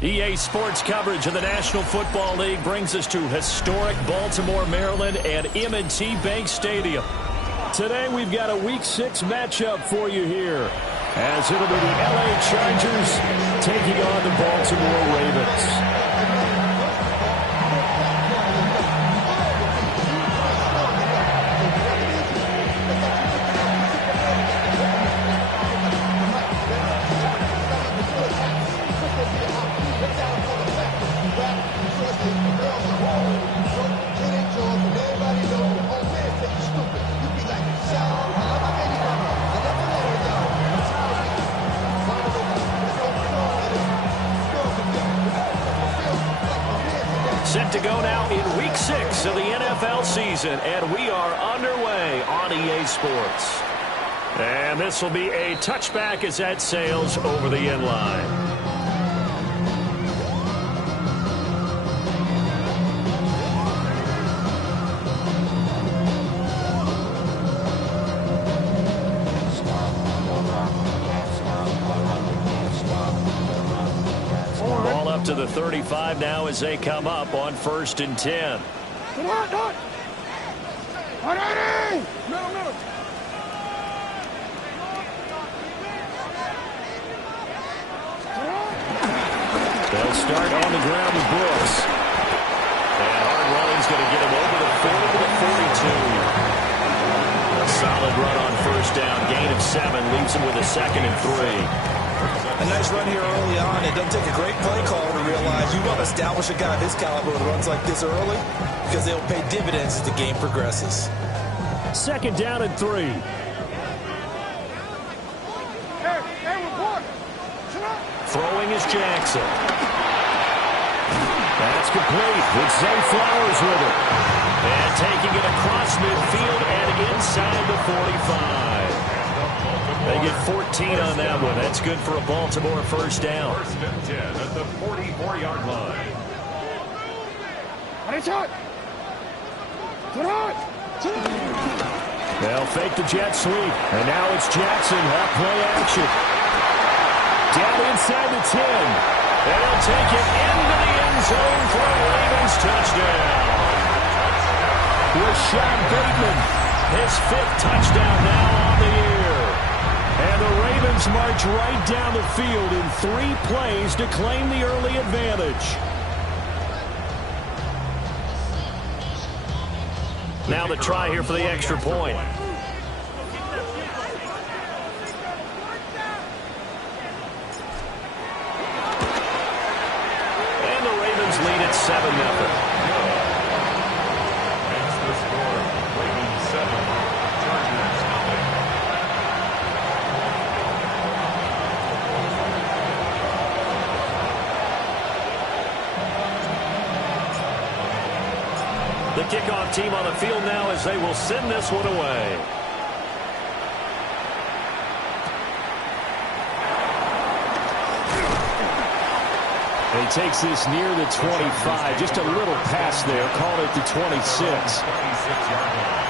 EA Sports coverage of the National Football League brings us to historic Baltimore, Maryland and M&T Bank Stadium. Today we've got a Week 6 matchup for you here, as it'll be the LA Chargers taking on the Baltimore Ravens. Set to go now in Week 6 of the NFL season, and we are underway on EA Sports. And this will be a touchback as that sails over the end line. To the 35 now as they come up on 1st and 10. They'll start on the ground with Brooks. And hard running's going to get him over the 40 to the 42. A solid run on 1st down. Gain of 7 leaves him with a 2nd and 3. A nice run here early on. It doesn't take a great play caller to realize you want to establish a guy of his caliber with runs like this early, because they'll pay dividends as the game progresses. 2nd down and 3. Throwing is Jackson. That's complete with Zay Flowers with it. And taking it across midfield and inside the 45. They get 14 on that one. That's good for a Baltimore 1st down. 1st and 10 at the 44-yard line. They'll fake the jet sweep. And now it's Jackson. Hot play action. Down inside the 10. And he'll take it into the end zone for a Ravens touchdown. Rashad Bateman, his 5th touchdown now on the year. And the Ravens march right down the field in 3 plays to claim the early advantage. Now the try here for the extra point. And the Ravens lead at 7-0. That's the score. Ravens 7, Chargers nothing. The kickoff team on the field now as they will send this one away. He takes this near the 25. Just a little pass there. Called it the 26. 26-yard line.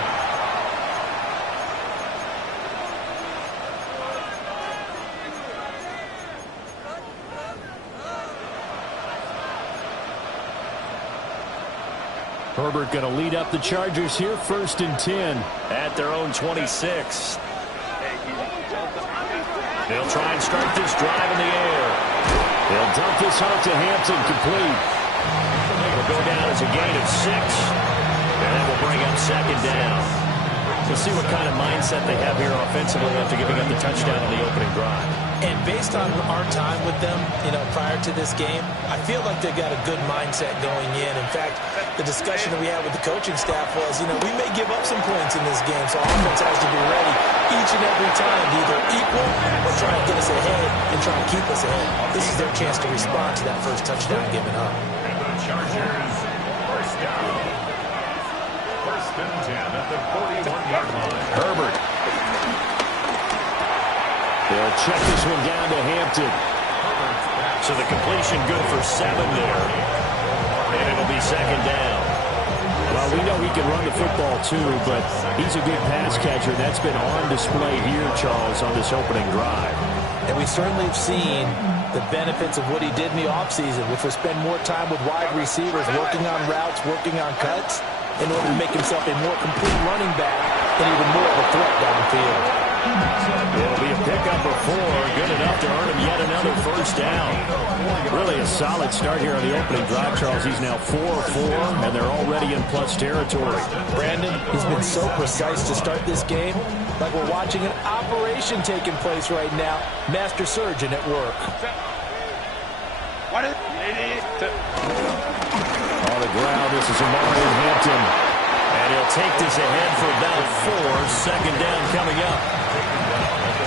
Herbert going to lead up the Chargers here, 1st and 10 at their own 26. They'll try and start this drive in the air. They'll dump this out to Hampton, complete. It'll go down as a gain of 6, and that will bring up 2nd down. We'll see what kind of mindset they have here offensively after giving up the touchdown on the opening drive. And based on our time with them, prior to this game, I feel like they've got a good mindset going in. In fact, the discussion that we had with the coaching staff was, we may give up some points in this game, so offense has to be ready each and every time to either equal or try and get us ahead and try and keep us ahead. This is their chance to respond to that first touchdown given up. And the Chargers 1st down. 1st and 10 at the 41-yard line. Herbert. They'll check this one down to Hampton. So the completion good for 7 there. And it'll be 2nd down. Well, we know he can run the football too, but he's a good pass catcher. That's been on display here, Charles, on this opening drive. And we certainly have seen the benefits of what he did in the offseason, which was spend more time with wide receivers, working on routes, working on cuts, in order to make himself a more complete running back and even more of a threat downfield. It'll be a pickup of 4, good enough to earn him yet another first down. Really a solid start here on the opening drive, Charles. He's now 4 of 4, and they're already in plus territory. Brandon, he's been so precise to start this game, like we're watching an operation taking place right now. Master surgeon at work. On the ground, this is Amari Hampton. And he'll take this ahead for about 4. Second down coming up.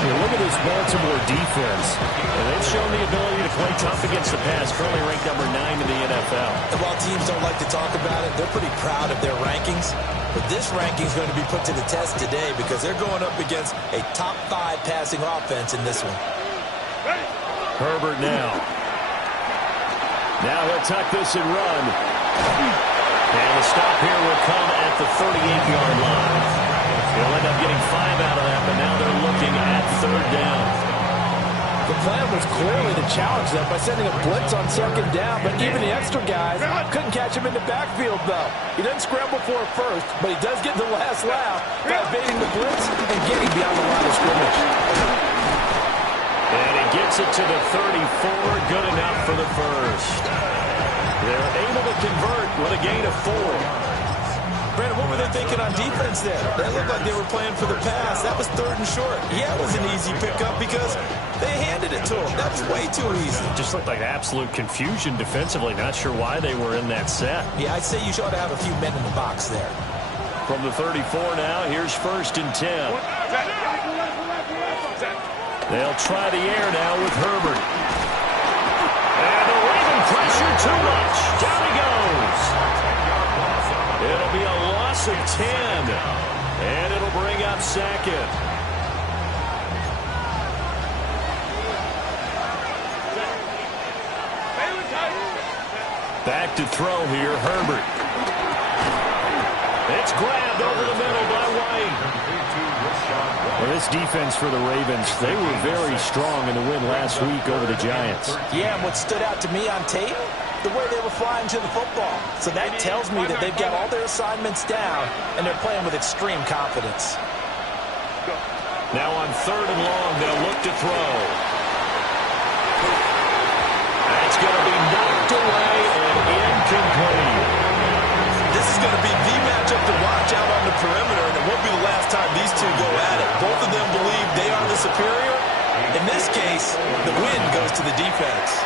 Look at this Baltimore defense. And they've shown the ability to play tough against the pass, currently ranked number 9 in the NFL. And while teams don't like to talk about it, they're pretty proud of their rankings. But this ranking is going to be put to the test today because they're going up against a top 5 passing offense in this one. Herbert now. Now he'll tuck this and run. And the stop here will come at the 38-yard line. He'll end up getting 5 out of that, but now they're looking at third down. The plan was clearly to challenge them by sending a blitz on second down, but even the extra guys couldn't catch him in the backfield, though. He doesn't scramble for it first, but he does get the last laugh by evading the blitz and getting beyond the line of scrimmage. And he gets it to the 34, good enough for the first. They're able to convert with a gain of 4. Brandon, what were they thinking on defense there? That looked like they were playing for the pass. That was third and short. Yeah, it was an easy pickup because they handed it to him. That was way too easy. Just looked like absolute confusion defensively. Not sure why they were in that set. Yeah, I'd say you ought to have a few men in the box there. From the 34 now, here's first and 10. They'll try the air now with Herbert. And the Raven pressure too much. Down he goes. It'll be a loss of 10. And it'll bring up second. Back to throw here, Herbert. It's grabbed over the middle by White. Well, this defense for the Ravens, they were very strong in the win last week over the Giants. Yeah, and what stood out to me on tape, the way they were flying to the football. So that tells me that they've got all their assignments down, and they're playing with extreme confidence. Now on third and long, they'll look to throw. That's going to be knocked away and incomplete. This is going to be the matchup to watch out on the perimeter, and it won't be the last time these two go at it. Both of them believe they are the superior. In this case, the win goes to the defense.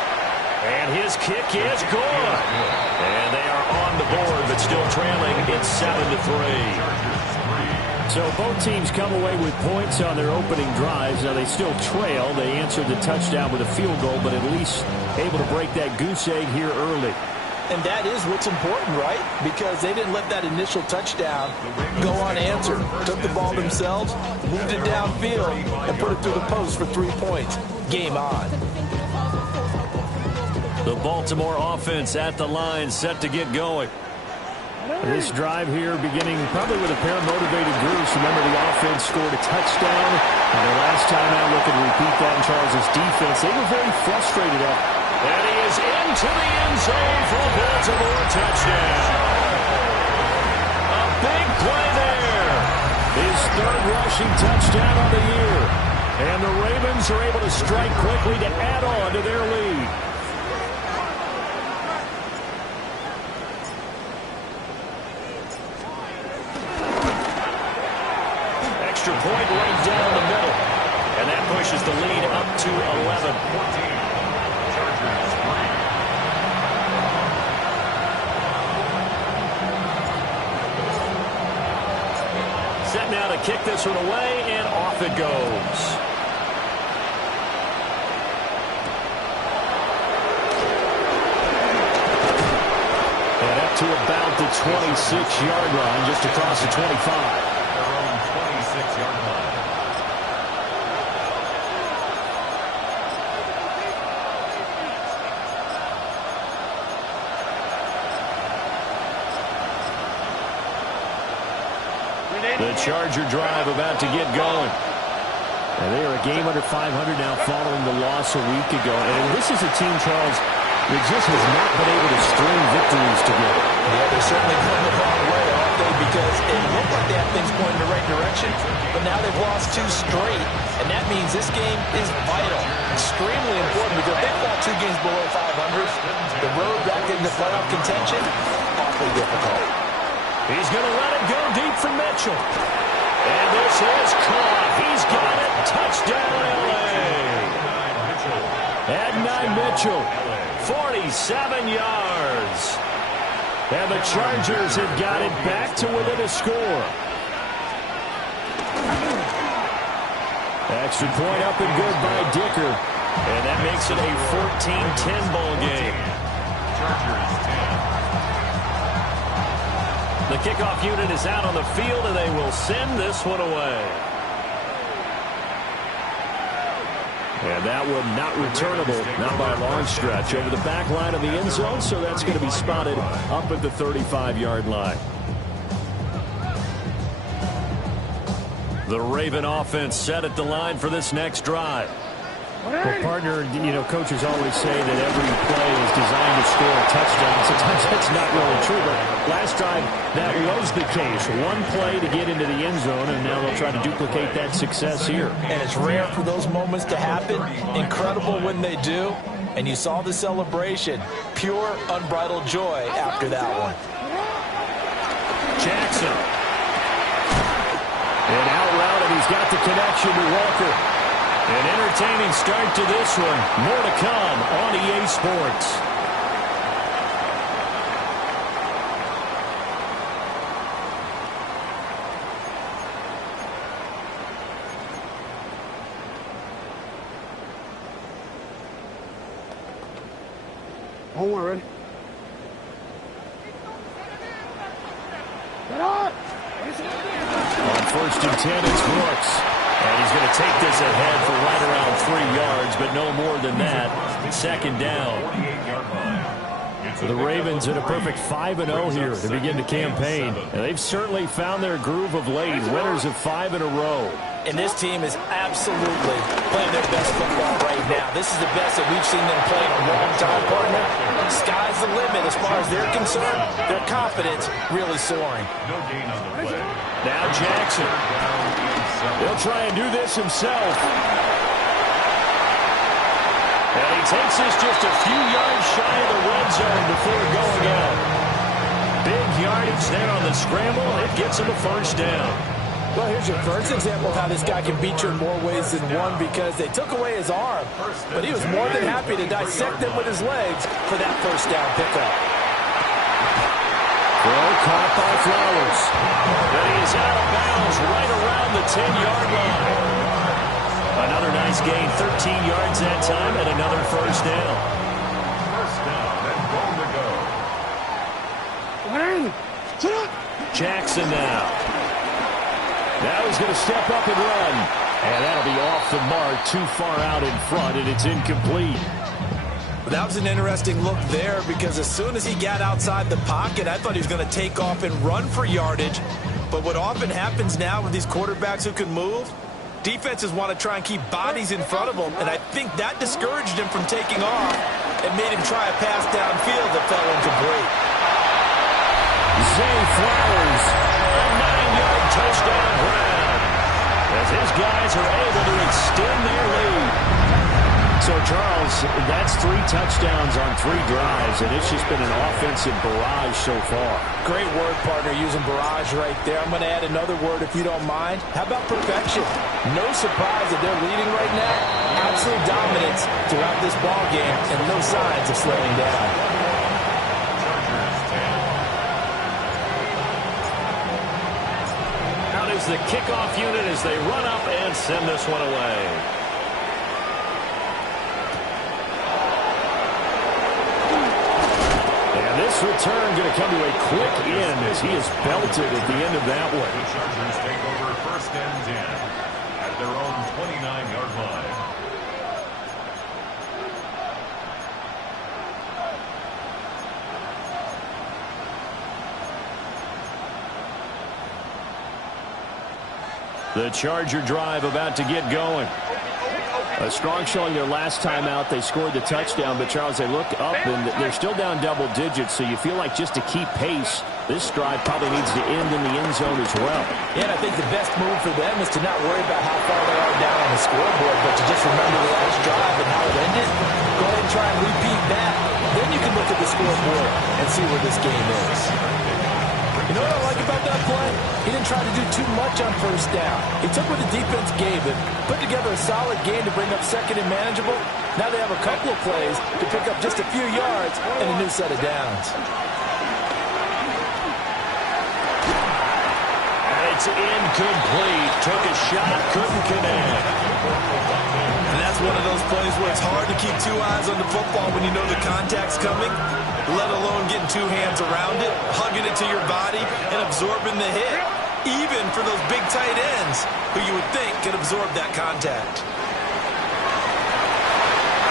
And his kick is good. And they are on the board, but still trailing. It's 7-3. So both teams come away with points on their opening drives. Now they still trail. They answered the touchdown with a field goal, but at least able to break that goose egg here early. And that is what's important, right? Because they didn't let that initial touchdown go unanswered. Took the ball themselves, moved it downfield, and put it through the post for 3 points. Game on. The Baltimore offense at the line, set to get going. This drive here beginning probably with a pair of motivated groups. Remember, the offense scored a touchdown. And the last time out, looking to repeat that in Charles' defense. They were very frustrated at it. And he is into the end zone for a Baltimore touchdown. A big play there. His third rushing touchdown of the year. And the Ravens are able to strike quickly to add on to their lead. Extra point right down the middle. And that pushes the lead up to 11. Set now to kick this one away, and off it goes. And up to about the 26-yard line, just across the 25. The Charger drive about to get going. And they are a game under 500 now following the loss a week ago. And this is a team, Charles, that just has not been able to string victories together. Yeah, they're certainly going the wrong way, aren't they? Because it looked like they had things going in the right direction, but now they've lost 2 straight. And that means this game is vital, extremely important, because if they fall 2 games below 500, the road back into playoff contention, awfully difficult. He's going to let it go deep for Mitchell. And this is caught. He's got it. Touchdown, L.A. Adonai Mitchell, 47 yards. And the Chargers have got it back to within a score. Extra point up and good by Dicker. And that makes it a 14-10 ball game. The kickoff unit is out on the field, and they will send this one away. And that one not returnable, not by a long stretch, over the back line of the end zone, so that's going to be spotted up at the 35-yard line. The Raven offense set at the line for this next drive. Well, partner, coaches always say that every play is designed to score a touchdown. Sometimes that's not really true, but last drive, that was the case. One play to get into the end zone, and now they'll try to duplicate that success here. And it's rare for those moments to happen. Incredible when they do. And you saw the celebration. Pure, unbridled joy after that one. Jackson. And out route, and he's got the connection to Walker. An entertaining start to this one. More to come on EA Sports. Home already. Get up! On 1st and 10, it's Brooks. And he's going to take this ahead for right around 3 yards, but no more than that. 2nd down. The Ravens in a perfect 5-0 here to begin the campaign. And they've certainly found their groove of late. Winners of 5 in a row. And this team is absolutely playing their best football right now. This is the best that we've seen them play in a long time, partner. Sky's the limit as far as they're concerned. Their confidence really soaring. No gain on the play. Now Jackson. He'll try and do this himself. And he takes this just a few yards shy of the red zone before going out. Big yardage there on the scramble. It gets him a 1st down. Well, here's your first example of how this guy can beat you in more ways than one, because they took away his arm, but he was more than happy to dissect them with his legs for that 1st down pickup. Throw caught by Flowers. But he is out of bounds right around the 10-yard line. Another nice gain, 13 yards that time, and another 1st down. 1st down and goal to go. Jackson now. Now he's going to step up and run. And that'll be off the mark, too far out in front, and it's incomplete. That was an interesting look there, because as soon as he got outside the pocket, I thought he was going to take off and run for yardage. But what often happens now with these quarterbacks who can move, defenses want to try and keep bodies in front of them, and I think that discouraged him from taking off and made him try a pass downfield that fell incomplete. Zay Flowers, a 9-yard touchdown grab, as his guys are able to extend their lead. So, Charles, that's 3 touchdowns on 3 drives, and it's just been an offensive barrage so far. Great word, partner, using barrage right there. I'm going to add another word if you don't mind. How about perfection? No surprise that they're leading right now. Absolute dominance throughout this ball game, and no signs of slowing down. Out is the kickoff unit as they run up and send this one away. This return going to come to a quick end as he is belted at the end of that one. The Chargers take over 1st and 10 at their own 29-yard line. The Charger drive about to get going. A strong showing their last time out. They scored the touchdown, but, Charles, they looked up, and they're still down double digits, so you feel like just to keep pace, this drive probably needs to end in the end zone as well. Yeah, and I think the best move for them is to not worry about how far they are down on the scoreboard, but to just remember the last drive and how it ended. Go ahead and try and repeat that. Then you can look at the scoreboard and see where this game is. You know what I like about that play? He didn't try to do too much on first down. He took what the defense gave him, put together a solid game to bring up second and manageable. Now they have a couple of plays to pick up just a few yards and a new set of downs. It's incomplete. Took a shot, couldn't connect. And that's one of those plays where it's hard to keep two eyes on the football when you know the contact's coming, let alone getting two hands around it, hugging it to your body, and absorbing the hit, even for those big tight ends who you would think could absorb that contact.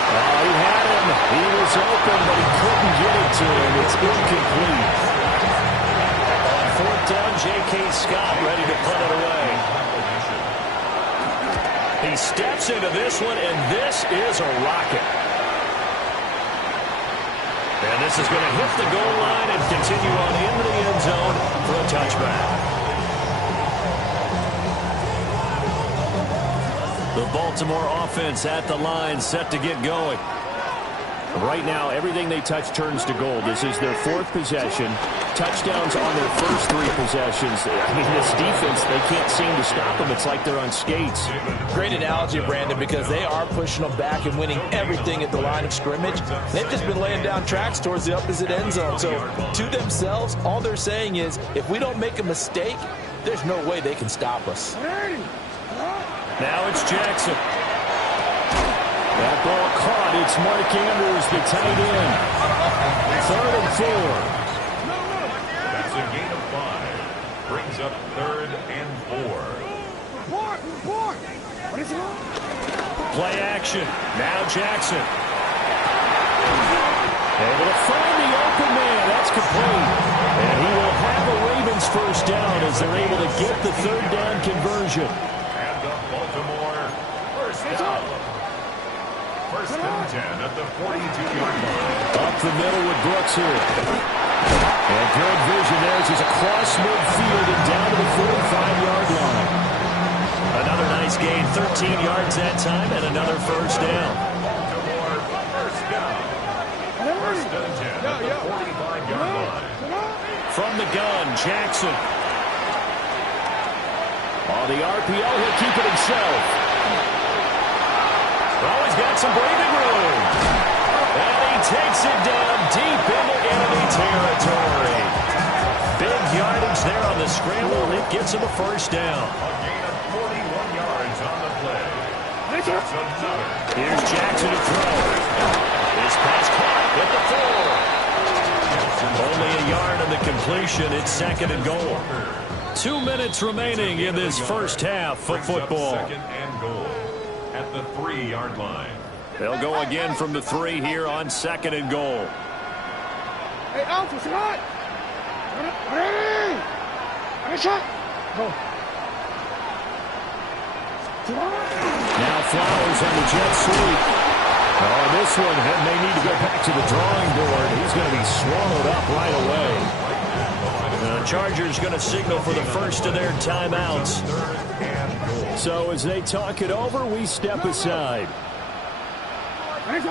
Oh, he had him. He was open, but he couldn't get it to him. It's incomplete. On fourth down, J.K. Scott ready to punt it away. He steps into this one, and this is a rocket. And this is going to hit the goal line and continue on into the end zone for a touchback. The Baltimore offense at the line, set to get going. Right now, everything they touch turns to gold. This is their fourth possession. Touchdowns on their first three possessions. I mean, this defense, they can't seem to stop them. It's like they're on skates. Great analogy, Brandon, because they are pushing them back and winning everything at the line of scrimmage. They've just been laying down tracks towards the opposite end zone. So, to themselves, all they're saying is, if we don't make a mistake, there's no way they can stop us. Now it's Jackson. That ball caught. It's Mark Andrews, the tight end. 3rd and 4. That's a gain of 5. Brings up 3rd and 4. Play action. Now Jackson. Able to find the open man. That's complete. And he will have a Ravens first down as they're able to get the 3rd down conversion. And the Baltimore first down. 1st and 10 at the 42-yard line. Up the middle with Brooks here. And good vision there as he's across midfield and down to the 45-yard line. Another nice gain, 13 yards that time, and another first down. Baltimore first down. 1st and 10 at the 45-yard line. From the gun, Jackson. On the RPO, he'll keep it himself. Oh, he's got some breathing room. And he takes it down deep into enemy territory. Big yardage there on the scramble, and it gets him a first down. A gain of 41 yards on the play. That's another. Here's Jackson to throw. This pass caught at the 4. Only a yard on the completion. It's 2nd and goal. 2 minutes remaining in this first half of football. 2nd and goal at the 3-yard line. They'll go again from the 3 here on 2nd and goal. Hey, Alpha, Scott! Ready! Shot! Go. Now Flowers on the jet sweep. Oh, this one may need to go back to the drawing board. He's going to be swallowed up right away. The Chargers going to signal for the first of their timeouts. So as they talk it over, we step aside. 3rd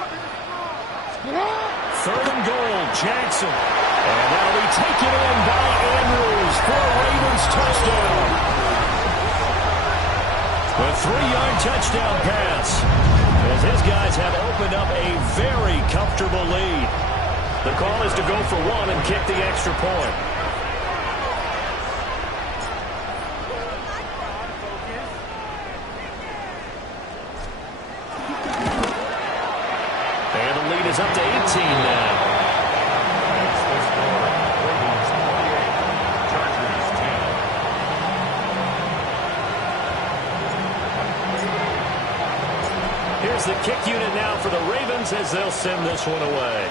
and goal, Jackson. And now they take it in by Andrews for a Ravens touchdown. A 3-yard touchdown pass. As his guys have opened up a very comfortable lead. The call is to go for 1 and kick the extra point. And the lead is up to 18 now. That's the score. Ravens 28, Chargers 10. Here's the kick unit now for the Ravens as they'll send this one away.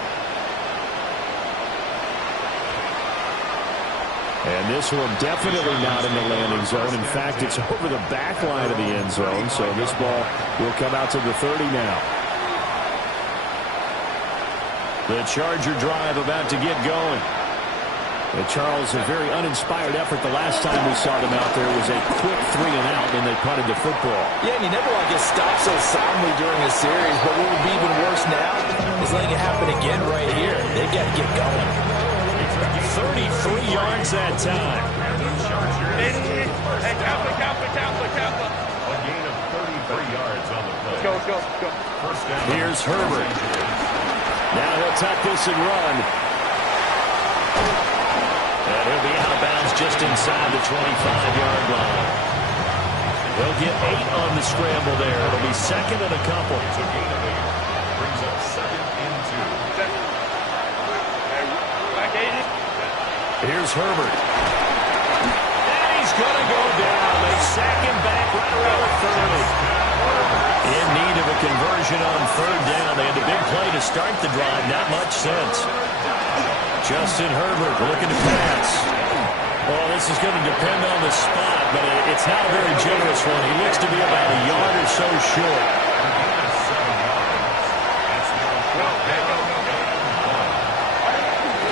And this one definitely not in the landing zone. In fact, it's over the back line of the end zone. So this ball will come out to the 30 now. The Charger drive about to get going. Charles, a very uninspired effort the last time we saw them out there was a quick 3-and-out, and they punted the football. Yeah, and you never want to get stopped so soundly during a series, but what would be even worse now is letting it happen again right here. They've got to get going. 33 yards that time. Hey, Kappa. A gain of 33 yards on the play. Let's go. First down. Here's Herbert. Now he'll tuck this and run. And he'll be out of bounds just inside the 25-yard line. They'll get 8 on the scramble there. It'll be second and a couple. It's a gain of 8. Brings up 2nd and 2. Here's Herbert. And he's going to go down. They sack him back right around the 30. In need of a conversion on 3rd down. They had a big play to start the drive. Not much sense. Justin Herbert looking to pass. Well, this is going to depend on the spot, but it's not a very generous one. He looks to be about a yard or so short.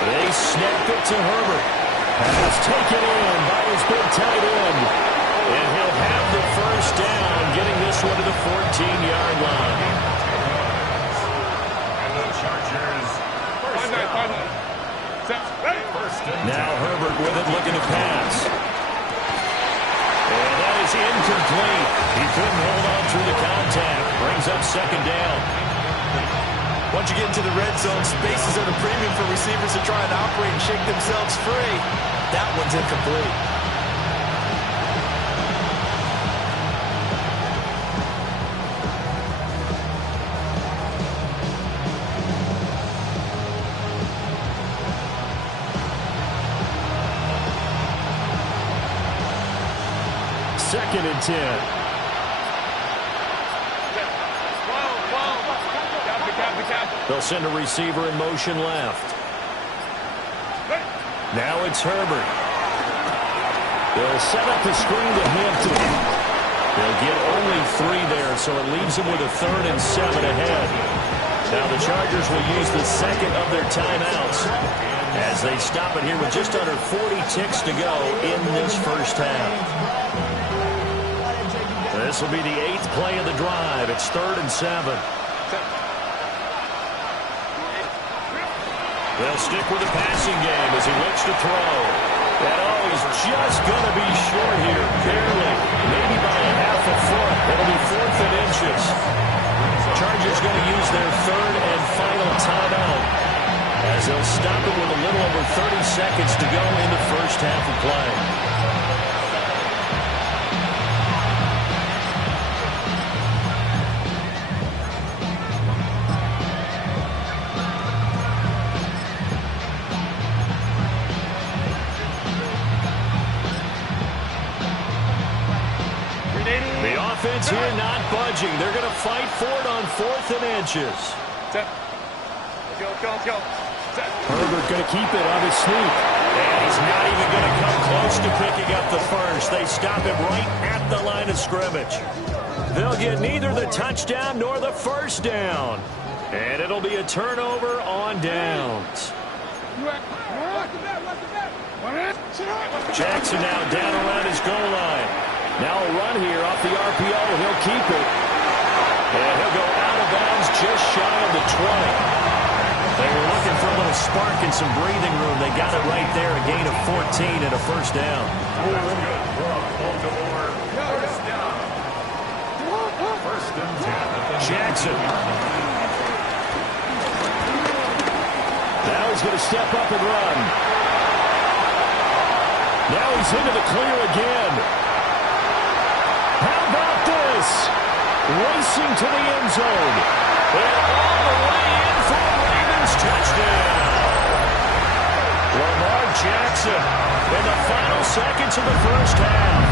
They snap it to Herbert. Pass taken in by his big tight end. And he'll have the first down, getting this one to the 14-yard line. And the Chargers first down. Now Herbert with it, looking to pass. And that is incomplete. He couldn't hold on through the contact. Brings up 2nd down. Once you get into the red zone, spaces are the premium for receivers to try and operate and shake themselves free. That one's incomplete. Second and 10. They'll send a receiver in motion left. Now it's Herbert. They'll set up the screen to Hampton. They'll get only 3 there, so it leaves them with a 3rd and 7 ahead. Now the Chargers will use the second of their timeouts as they stop it here with just under 40 ticks to go in this first half. This will be the 8th play of the drive. It's 3rd and 7. They'll stick with the passing game as he looks to throw. And he's just going to be short here, barely, maybe by a half a foot. It'll be 4th and inches. Chargers going to use their 3rd and final timeout as they'll stop it with a little over 30 seconds to go in the first half of play. Offense here not budging. They're going to fight for it on 4th and inches. Herbert going to keep it on his sneak. And he's not even going to come close to picking up the first. They stop him right at the line of scrimmage. They'll get neither the touchdown nor the first down. And it'll be a turnover on downs. Jackson now down around his goal line. Now a run here off the RPO. He'll keep it. And he'll go out of bounds just shy of the 20. They were looking for a little spark and some breathing room. They got it right there. A gain of 14 and a first down. First and 10. Jackson. Now he's going to step up and run. Now he's into the clear again. How about this? Racing to the end zone. And all the way in for a Ravens touchdown. Lamar Jackson in the final seconds of the first half.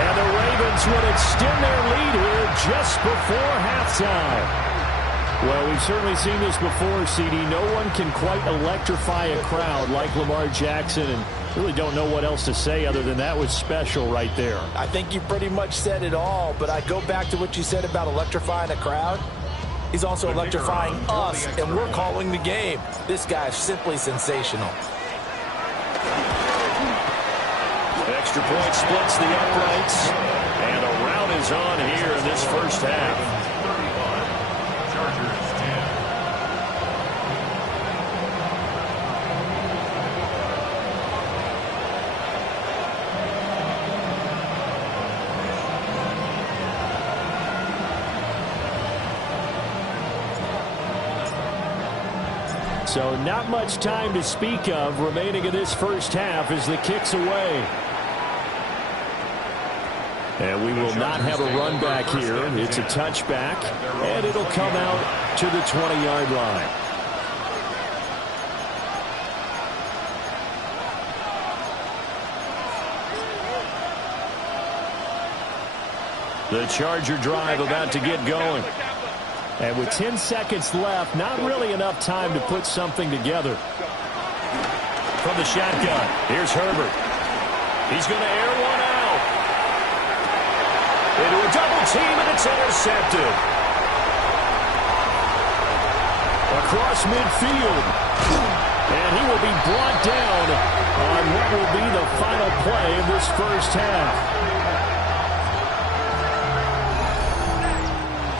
And the Ravens would extend their lead here just before halftime. Well, we've certainly seen this before, CD. No one can quite electrify a crowd like Lamar Jackson. And Really don't know what else to say other than that was special right there. I think you pretty much said it all, but I go back to what you said about electrifying a crowd. He's also electrifying us, and we're calling the game. This guy's simply sensational. Extra point splits the uprights, and a rout is on here in this first half. 35, Chargers 10. So not much time to speak of remaining in this first half as the kick's away. And we will not have a run back here. It's a touchback, and it'll come out to the 20-yard line. The Charger drive about to get going. And with 10 seconds left, not really enough time to put something together. From the shotgun, here's Herbert. He's going to air one out. Into a double team, and it's intercepted. Across midfield. And he will be brought down on what will be the final play of this first half.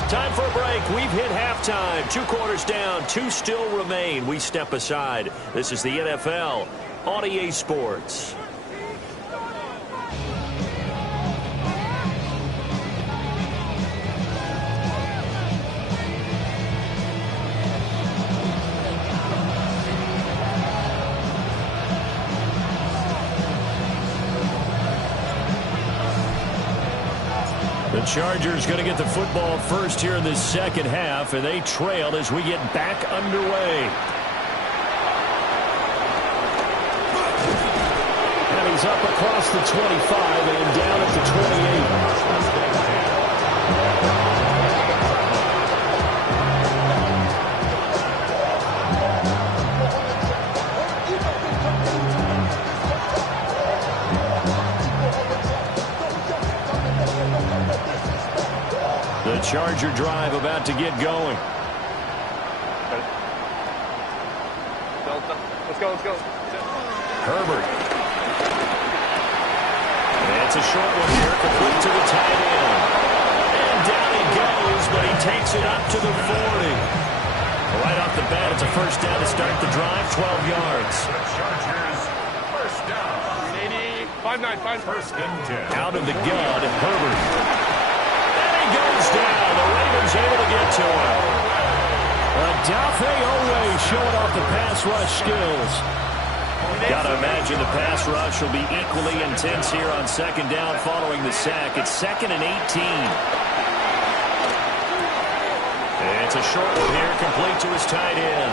Time for a break. We've hit halftime. 2 quarters down. 2 still remain. We step aside. This is the NFL on EA Sports. The Chargers going to get the football first here in this second half, and they trail as we get back underway. And he's up across the 25 and down at the 28. The Charger drive about to get going. Let's go. Herbert. It's a short one here, complete to the tight end. And down he goes, but he takes it up to the 40. Right off the bat, it's a first down to start the drive, 12 yards. The Chargers, first down. 5-9. First and 10. Out of the gun, Herbert. Goes down. The Ravens able to get to him. Odafe Oweh showing off the pass rush skills. Got to imagine the pass rush will be equally intense here on second down following the sack. It's 2nd and 18. It's a short one here, complete to his tight end.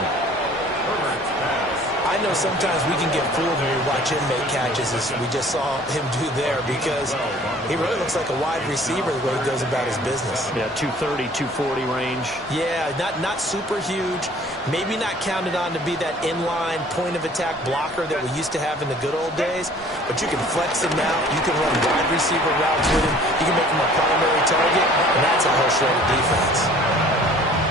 I know sometimes we can get fooled when we watch him make catches, as we just saw him do there, because he really looks like a wide receiver the way he goes about his business. Yeah, 230, 240 range. Yeah, not super huge. Maybe not counted on to be that inline point-of-attack blocker that we used to have in the good old days, but you can flex him out. You can run wide receiver routes with him. You can make him a primary target, and that's how he'll shred a defense.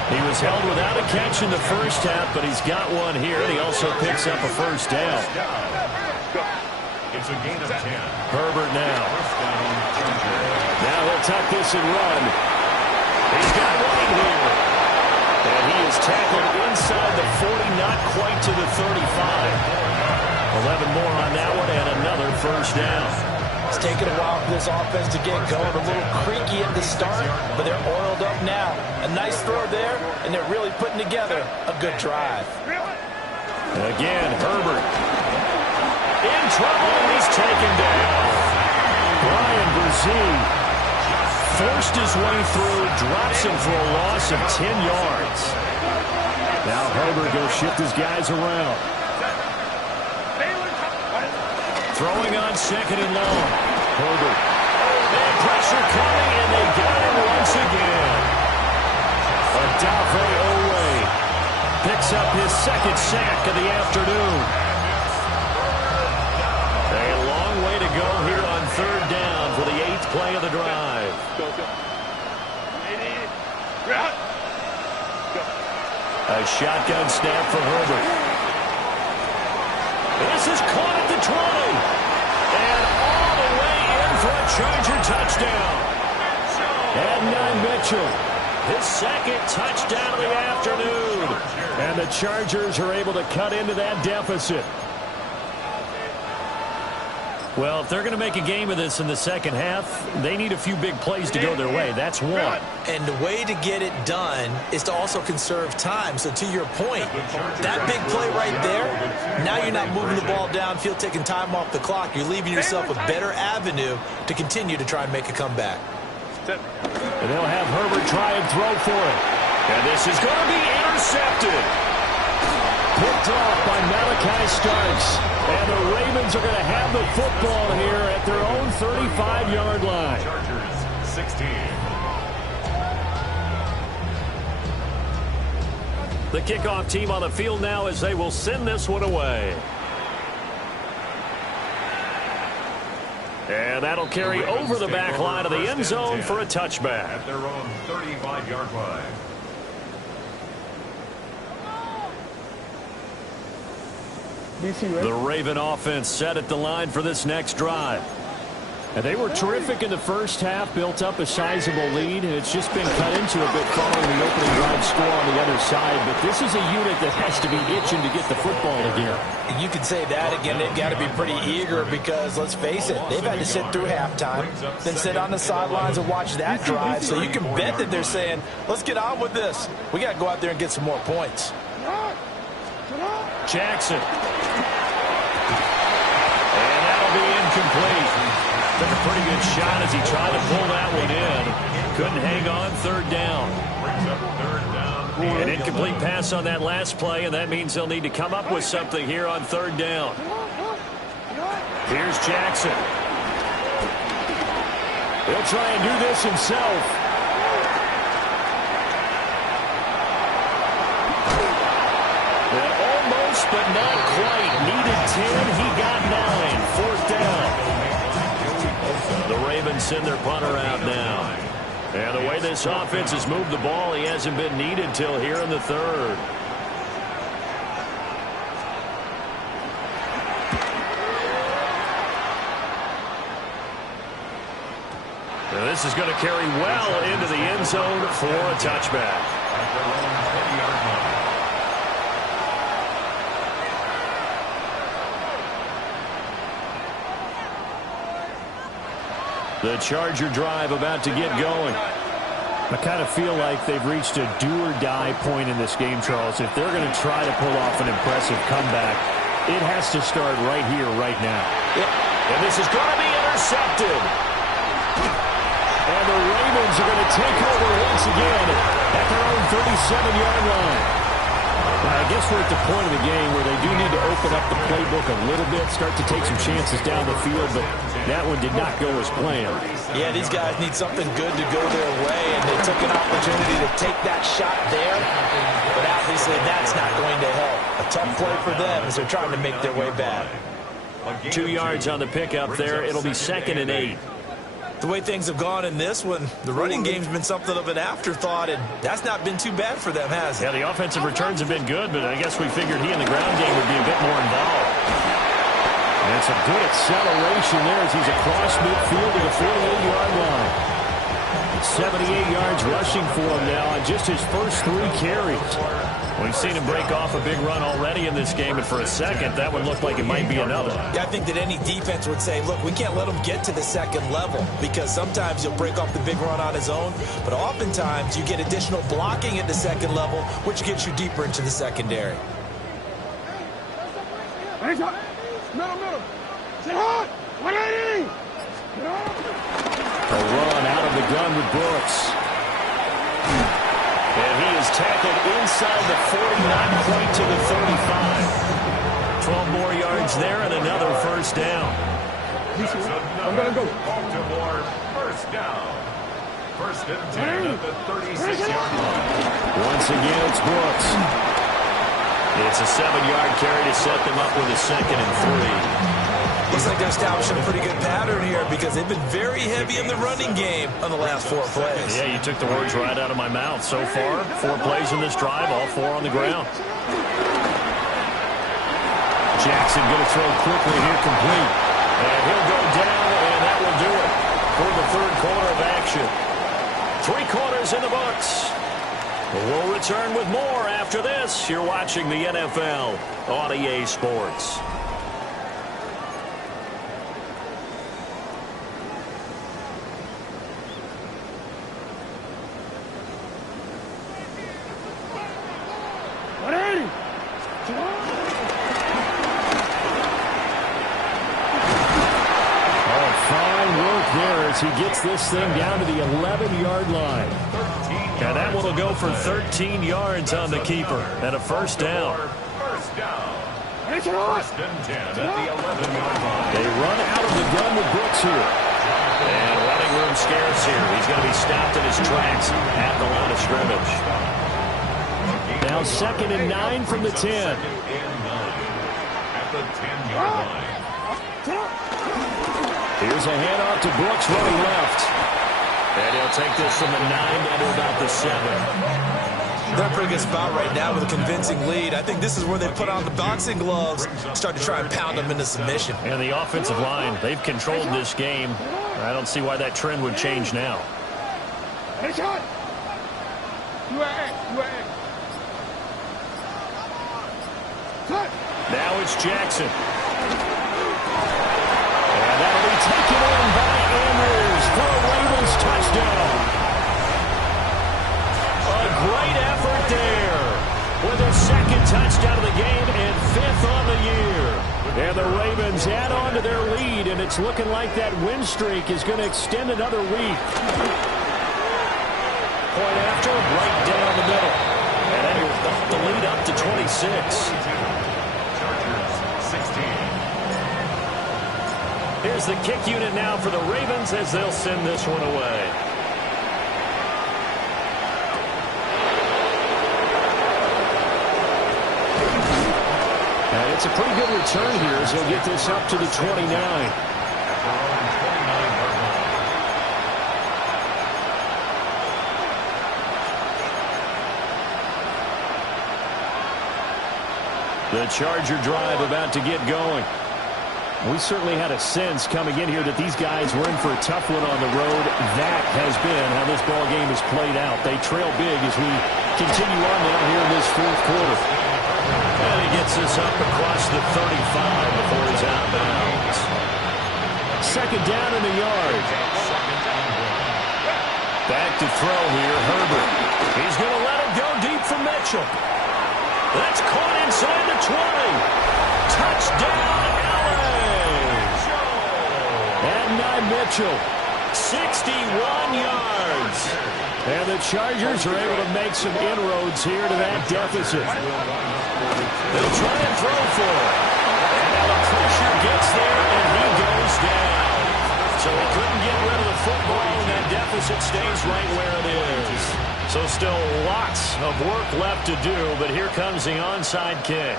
He was held without a catch in the first half, but he's got one here, and he also picks up a first down. It's a gain of 10. Herbert now. First down, Chargers. Now he'll tuck this and run. He's got one here. And he is tackled inside the 40, not quite to the 35. 11 more on that one, and another first down. It's taken a while for this offense to get going. A little creaky at the start, but they're oiled up now. A nice throw there, and they're really putting together a good drive. Again, Herbert. In trouble, and he's taken down. Bryan Bresee forced his way through, drops him for a loss of 10 yards. Now Herbert goes shift his guys around. Throwing on 2nd and long. Herbert. And pressure coming, and they got him once again. Odafe Oweh picks up his 2nd sack of the afternoon. go here on third down for the 8th play of the drive. A shotgun snap for Herbert. This is caught at the 20. And all the way in for a Charger touchdown. Adonai Mitchell, his second touchdown of the afternoon. And the Chargers are able to cut into that deficit. Well, if they're going to make a game of this in the second half, they need a few big plays to go their way. That's one. And the way to get it done is to also conserve time. So to your point, that big play right there, now you're not moving the ball downfield, taking time off the clock. You're leaving yourself a better avenue to continue to try and make a comeback. And they'll have Herbert try and throw for it. And this is going to be intercepted. Picked off by Malachi Starks. And the Ravens are going to have the football here at their own 35-yard line. Chargers 16. The kickoff team on the field now as they will send this one away. And that'll carry over the back line of the end zone for a touchback. At their own 35-yard line. The Raven offense set at the line for this next drive. And they were terrific in the first half, built up a sizable lead, and it's just been cut into a bit following the opening drive score on the other side. But this is a unit that has to be itching to get the football again. You could say that again. They've got to be pretty eager because, let's face it, they've had to sit through halftime, then sit on the sidelines and watch that drive. So you can bet that they're saying, let's get on with this. We got to go out there and get some more points. Jackson. And that'll be incomplete. Took a pretty good shot as he tried to pull that one in. Couldn't hang on. Third down. An incomplete pass on that last play, and that means they'll need to come up with something here on third down. Here's Jackson. He'll try and do this himself. Almost, but not quite. Needed 10. He got 9. Fourth down. The Ravens send their punter out now. And the way this offense has moved the ball, he hasn't been needed till here in the third. Now this is going to carry well into the end zone for a touchback. The Charger drive about to get going. I kind of feel like they've reached a do-or-die point in this game, Charles. If they're going to try to pull off an impressive comeback, it has to start right here, right now. And this is going to be intercepted. And the Ravens are going to take over once again at their own 37-yard line. I guess we're at the point of the game where they do need to open up the playbook a little bit, start to take some chances down the field, but that one did not go as planned. Yeah, these guys need something good to go their way, and they took an opportunity to take that shot there, but obviously that's not going to help. A tough play for them as they're trying to make their way back. 2 yards on the pickup there. It'll be 2nd and 8. The way things have gone in this one, the running game's been something of an afterthought, and that's not been too bad for them, has it? Yeah, the offensive returns have been good, but I guess we figured he in the ground game would be a bit more involved. And some good acceleration there as he's across midfield to the 48-yard line. 78 yards rushing for him now on just his first 3 carries. We've seen him break off a big run already in this game, and for a second, that one looked like it might be another. Yeah, I think that any defense would say, look, we can't let him get to the second level because sometimes he'll break off the big run on his own, but oftentimes you get additional blocking at the second level, which gets you deeper into the secondary. Middle. Sit hard. 180. A run out of the gun with Brooks. And he is tackled inside the 40, not quite to the 35. 12 more yards there and another first down. I'm going to go. Baltimore first down. 1st and 10 at the 36-yard line. Once again, it's Brooks. It's a 7-yard carry to set them up with a 2nd and 3. Looks like they're establishing a pretty good pattern here because they've been very heavy in the running game on the last 4 plays. Yeah, you took the words right out of my mouth. So far, 4 plays in this drive, all 4 on the ground. Jackson going to throw quickly here, complete. And he'll go down, and that will do it for the third quarter of action. 3 quarters in the books. We'll return with more after this. You're watching the NFL on EA Sports. He gets this thing down to the 11-yard line. And that one will go for 13 yards on the keeper and a first down. First down. First and 10 at the 11-yard line. They run out of the gun with Brooks here. And running room scarce here. He's going to be stopped in his tracks at the line of scrimmage. Now 2nd and 9 from the 10. At the 10-yard line. Here's a handoff to Brooks running left. And he'll take this from the 9 down to about the 7. They're in a pretty good spot right now with a convincing lead. I think this is where they put on the boxing gloves, start to try and pound them into submission. And the offensive line, they've controlled this game. I don't see why that trend would change now. Headshot. Now it's Jackson. And that'll be taken in by Andrews for a Ravens touchdown. A great effort there with a 2nd touchdown of the game and 5th on the year. And the Ravens add on to their lead, and it's looking like that win streak is going to extend another week. Point after, right down the middle. And that will bump the lead up to 26. Here's the kick unit now for the Ravens as they'll send this one away. And it's a pretty good return here as he'll get this up to the 29. The Charger drive about to get going. We certainly had a sense coming in here that these guys were in for a tough one on the road. That has been how this ball game has played out. They trail big as we continue on now here in this 4th quarter. And he gets this up across the 35 before he's out of bounds. 2nd down in the yard. Back to throw here, Herbert. He's going to let it go deep for Mitchell. That's caught inside the 20. Touchdown, LA. And Mitchell, 61 yards. And the Chargers are able to make some inroads here to that deficit. They'll try and throw for it. And now the pressure gets there, and he goes down. So he couldn't get rid of the football, and that deficit stays right where it is. So still lots of work left to do, but here comes the onside kick.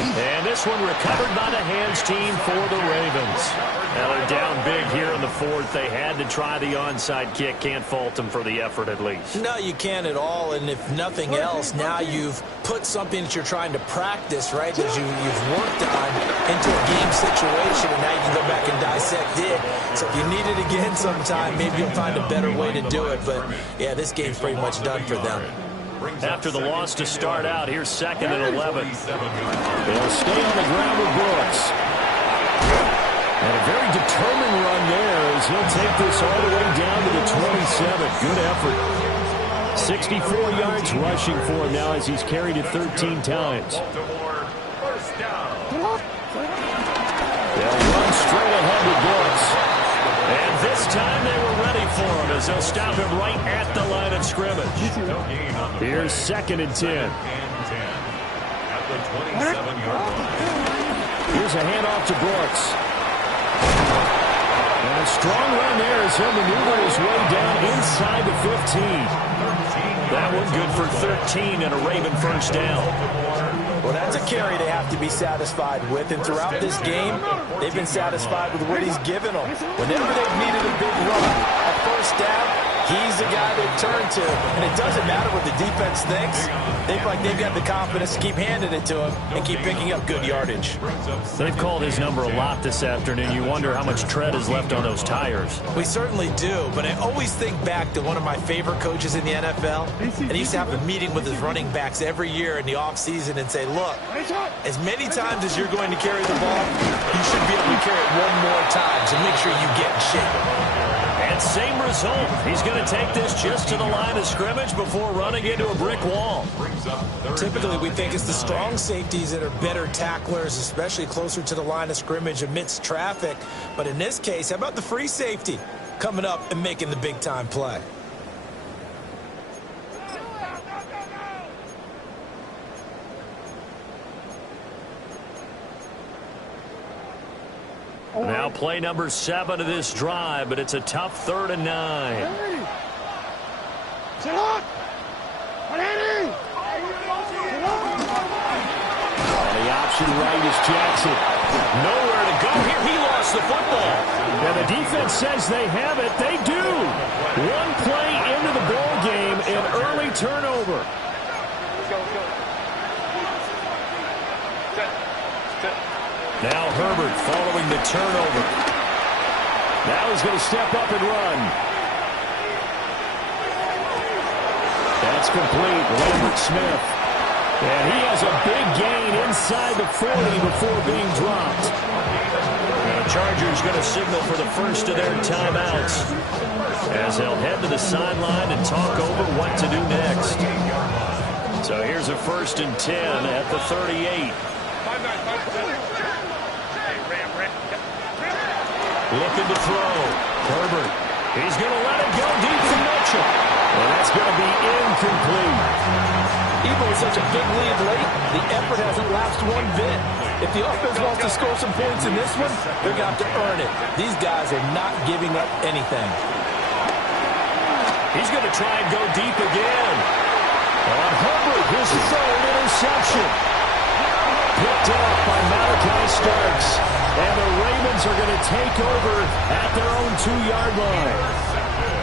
And this one recovered by the hands team for the Ravens. Now they're down big here in the 4th. They had to try the onside kick. Can't fault them for the effort at least. No, you can't at all. And if nothing else, now you've put something that you're trying to practice, right, that you've worked on into a game situation, and now you can go back and dissect it. So if you need it again sometime, maybe you'll find a better way to do it. But, yeah, this game's pretty much done for them. After the loss to start out, here's 2nd and 11. They'll stay on the ground with Brooks. And a very determined run there as he'll take this all the way down to the 27. Good effort. 64 yards rushing for him now as he's carried it 13 times. They'll run straight ahead with Brooks. And this time they were ready for him as they'll stop him right at the line of scrimmage. Here's 2nd and 10. At the 27-yard line. Here's a handoff to Brooks. And a strong run there as he'll maneuver his way down inside the 15. That one good for 13 and a Raven first down. Well, that's a carry they have to be satisfied with. And throughout this game, they've been satisfied with what he's given them. Whenever they've needed a big run, a first down, he's the guy they turn to. And it doesn't matter what the defense thinks. They've got the confidence to keep handing it to him and keep picking up good yardage. They've called his number a lot this afternoon. You wonder how much tread is left on those tires. We certainly do, but I always think back to one of my favorite coaches in the NFL. And he used to have a meeting with his running backs every year in the offseason and say, look, as many times as you're going to carry the ball, you should be able to carry it one more time, so make sure you get in shape. And same result. He's going to take this just to the line of scrimmage before running into a brick wall. Typically, we think it's the strong safeties that are better tacklers, especially closer to the line of scrimmage amidst traffic. But in this case, how about the free safety coming up and making the big-time play? Now play number 7 of this drive, but it's a tough 3rd and 9. The option right is Jackson. Nowhere to go here. He lost the football. And the defense says they have it. They do. One play into the ball game, an early turnover. Now Herbert following the turnover. Now he's going to step up and run. That's complete. Lambert Smith. And he has a big gain inside the 40 before being dropped. And the Chargers going to signal for the first of their timeouts as they'll head to the sideline and talk over what to do next. So here's a 1st and 10 at the 38. Looking to throw. Herbert. He's going to let it go deep for Mitchell. And that's going to be incomplete. Even with such a big lead late, the effort hasn't lapsed one bit. If the offense wants to score some points in this one, they're going to have to earn it. These guys are not giving up anything. He's going to try and go deep again. On Herbert, his 3rd interception. Picked up by Malachi Starks. And the Ravens are going to take over at their own 2-yard line.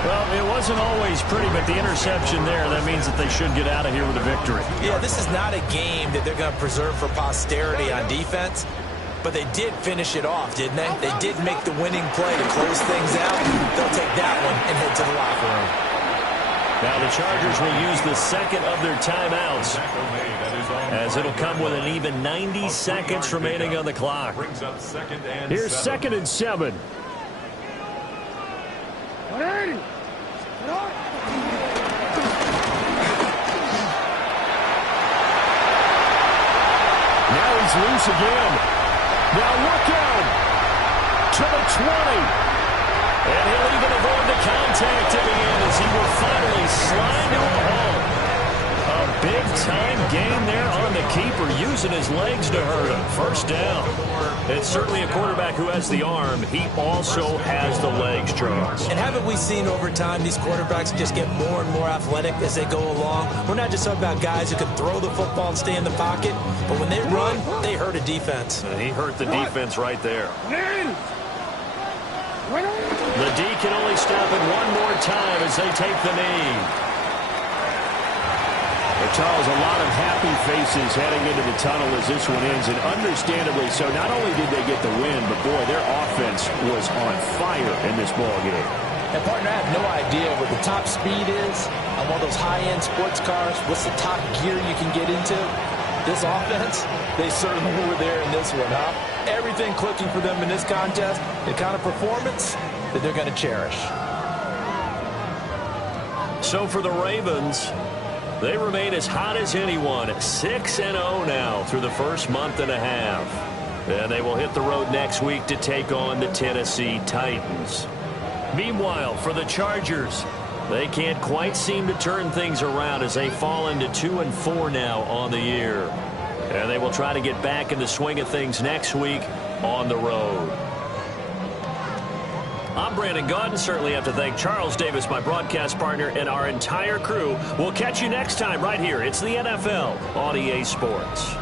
Well, it wasn't always pretty, but the interception there, that means that they should get out of here with a victory. Yeah, this is not a game that they're going to preserve for posterity on defense, but they did finish it off, didn't they? They did make the winning play to close things out. They'll take that one and head to the locker room. Now the Chargers will use the 2nd of their timeouts, as it'll come with an even 90 seconds remaining on the clock. Here's 2nd and 7. Now he's loose again. Now look out to the 20. And he'll even avoid the contact in the end as he will finally slide to a home. A big-time gain there on the keeper, using his legs to hurt him. First down. It's certainly a quarterback who has the arm. He also has the legs, Charles. And haven't we seen over time these quarterbacks just get more and more athletic as they go along? We're not just talking about guys who can throw the football and stay in the pocket, but when they run, they hurt a defense. And he hurt the defense right there. The D can only stop it one more time as they take the knee. Well, Charles, a lot of happy faces heading into the tunnel as this one ends, and understandably so. Not only did they get the win, but, boy, their offense was on fire in this ball game. And, partner, I have no idea what the top speed is on one of those high-end sports cars. What's the top gear you can get into? This offense, they certainly were there in this one, huh? Everything clicking for them in this contest, the kind of performance that they're going to cherish. So for the Ravens, they remain as hot as anyone, 6-0 now through the first month and a half. And they will hit the road next week to take on the Tennessee Titans. Meanwhile, for the Chargers, they can't quite seem to turn things around as they fall into 2-4 now on the year. And they will try to get back in the swing of things next week on the road. I'm Brandon Gaudin. Certainly have to thank Charles Davis, my broadcast partner, and our entire crew. We'll catch you next time right here. It's the NFL on EA Sports.